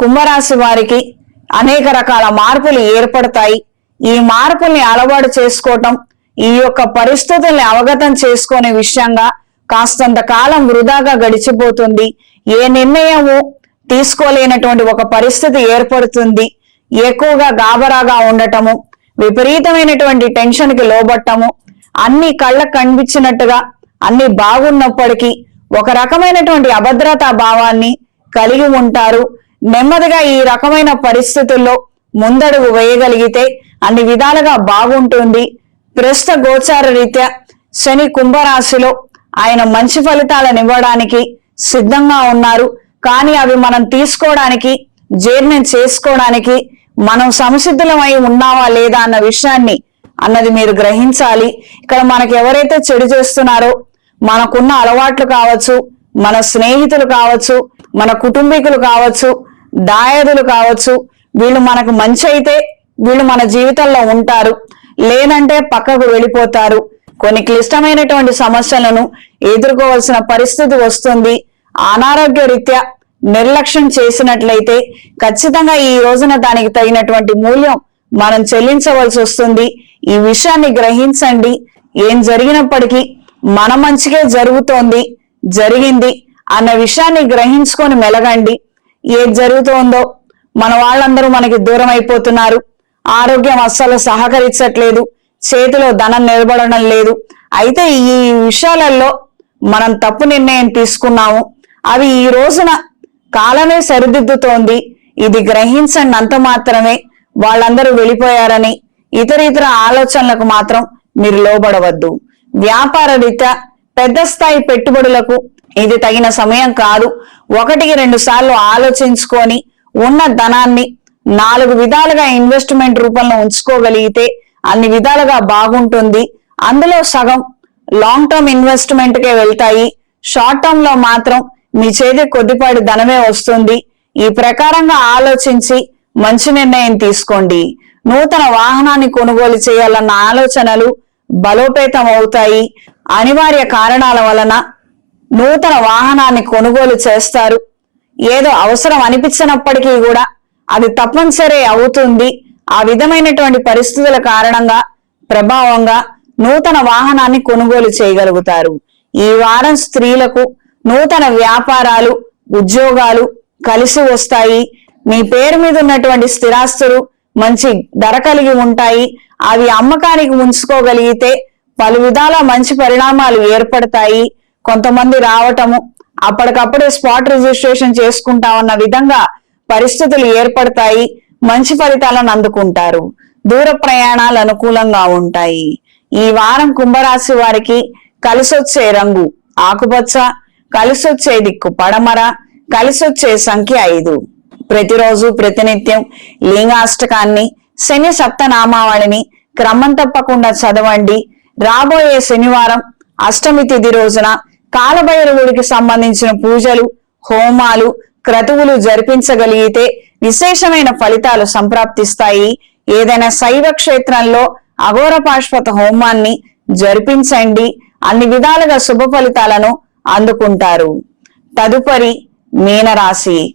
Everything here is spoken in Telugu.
కుంభరాశి వారికి అనేక రకాల మార్పులు ఏర్పడతాయి. ఈ మార్పుల్ని అలవాటు చేసుకోవటం ఈ యొక్క పరిస్థితుల్ని అవగతం చేసుకునే విషయంగా కాస్తంత కాలం వృధాగా గడిచిపోతుంది. ఏ నిర్ణయము తీసుకోలేనటువంటి ఒక పరిస్థితి ఏర్పడుతుంది. ఎక్కువగా గాబరాగా ఉండటము విపరీతమైనటువంటి టెన్షన్కి లోబట్టము అన్ని కళ్ళకు కనిపించినట్టుగా అన్ని బాగున్నప్పటికీ ఒక రకమైనటువంటి అభద్రతా భావాన్ని కలిగి ఉంటారు. నెమ్మదిగా ఈ రకమైన పరిస్థితుల్లో ముందడుగు వేయగలిగితే అన్ని విధాలుగా బాగుంటుంది. ప్రస్తుత గోచార రీత్యా శని కుంభరాశిలో ఆయన మంచి ఫలితాలను ఇవ్వడానికి సిద్ధంగా ఉన్నారు. కానీ అవి మనం తీసుకోవడానికి జీర్ణం చేసుకోవడానికి మనం సంసిద్ధులమై ఉన్నావా లేదా అన్న విషయాన్ని అన్నది మీరు గ్రహించాలి. ఇక్కడ మనకు ఎవరైతే చెడు చేస్తున్నారో మనకున్న అలవాట్లు కావచ్చు మన స్నేహితులు కావచ్చు మన కుటుంబీకులు కావచ్చు దాయదులు కావచ్చు. వీళ్ళు మనకు మంచి అయితే వీళ్ళు మన జీవితంలో ఉంటారు. లేదంటే పక్కకు వెళ్ళిపోతారు. కొన్ని క్లిష్టమైనటువంటి సమస్యలను ఎదుర్కోవాల్సిన పరిస్థితి వస్తుంది. అనారోగ్య రీత్యా నిర్లక్ష్యం చేసినట్లయితే ఖచ్చితంగా ఈ రోజున దానికి తగినటువంటి మూల్యం మనం చెల్లించవలసి వస్తుంది. ఈ విషయాన్ని గ్రహించండి. ఏం జరిగినప్పటికీ మన మంచిగా జరుగుతోంది జరిగింది అన్న విషయాన్ని గ్రహించుకొని మెలగండి. ఏది జరుగుతోందో మన వాళ్ళందరూ మనకి దూరం అయిపోతున్నారు. ఆరోగ్యం అస్సలు సహకరించట్లేదు. చేతిలో ధనం నిలబడడం లేదు. అయితే ఈ విషయాలలో మనం తప్పు నిర్ణయం తీసుకున్నాము. అవి ఈ రోజున కాలమే సరిదిద్దుతోంది. ఇది గ్రహించండి అంత మాత్రమే వాళ్ళందరూ వెళ్ళిపోయారని ఇతర ఇతర ఆలోచనలకు మాత్రం మీరు లోబడవద్దు. వ్యాపార రీత్యా పెద్ద స్థాయి పెట్టుబడులకు ఇది తగిన సమయం కాదు. ఒకటికి రెండు సార్లు ఆలోచించుకొని ఉన్న ధనాన్ని నాలుగు విధాలుగా ఇన్వెస్ట్మెంట్ రూపంలో ఉంచుకోగలిగితే అన్ని విధాలుగా బాగుంటుంది. అందులో సగం లాంగ్ టర్మ్ ఇన్వెస్ట్మెంట్ కే వెళ్తాయి. షార్ట్ టర్మ్లో మాత్రం మీ చేతి కొద్దిపాటి ధనమే వస్తుంది. ఈ ప్రకారంగా ఆలోచించి మంచి నిర్ణయం తీసుకోండి. నూతన వాహనాన్ని కొనుగోలు చేయాలన్న ఆలోచనలు బలోపేతం అవుతాయి అనివార్య కారణాల వలన నూతన వాహనాన్ని కొనుగోలు చేస్తారు. ఏదో అవసరం అనిపించినప్పటికీ కూడా అది తప్పనిసరి అవుతుంది. ఆ విధమైనటువంటి పరిస్థితుల కారణంగా ప్రభావంగా నూతన వాహనాన్ని కొనుగోలు చేయగలుగుతారు. ఈ వారం స్త్రీలకు నూతన వ్యాపారాలు ఉద్యోగాలు కలిసి వస్తాయి. మీ పేరు మీద ఉన్నటువంటి స్థిరాస్తులు మంచి ధర కలిగి ఉంటాయి. అవి అమ్మకానికి ఉంచుకోగలిగితే పలు విధాల మంచి పరిణామాలు ఏర్పడతాయి. కొంతమంది రావటము అప్పటికప్పుడే స్పాట్ రిజిస్ట్రేషన్ చేసుకుంటామన్న విధంగా పరిస్థితులు ఏర్పడతాయి మంచి ఫలితాలను అందుకుంటారు. దూర ప్రయాణాలు అనుకూలంగా ఉంటాయి. ఈ వారం కుంభరాశి వారికి కలిసొచ్చే రంగు ఆకుపచ్చ కలిసొచ్చే దిక్కు పడమర కలిసొచ్చే సంఖ్య ఐదు. ప్రతిరోజు ప్రతినిత్యం లింగాష్టకాన్ని శని సప్తనామావళిని క్రమం తప్పకుండా చదవండి. రాబోయే శనివారం అష్టమి తిథి రోజున కాలభైరవుడికి సంబంధించిన పూజలు హోమాలు క్రతువులు జరిపించగలిగితే విశేషమైన ఫలితాలు సంప్రాప్తిస్తాయి. ఏదైనా శైవ క్షేత్రంలో అఘోర పాశ్వత హోమాన్ని జరిపించండి. అన్ని విధాలుగా శుభ ఫలితాలను అందుకుంటారు. తదుపరి మీనరాశి.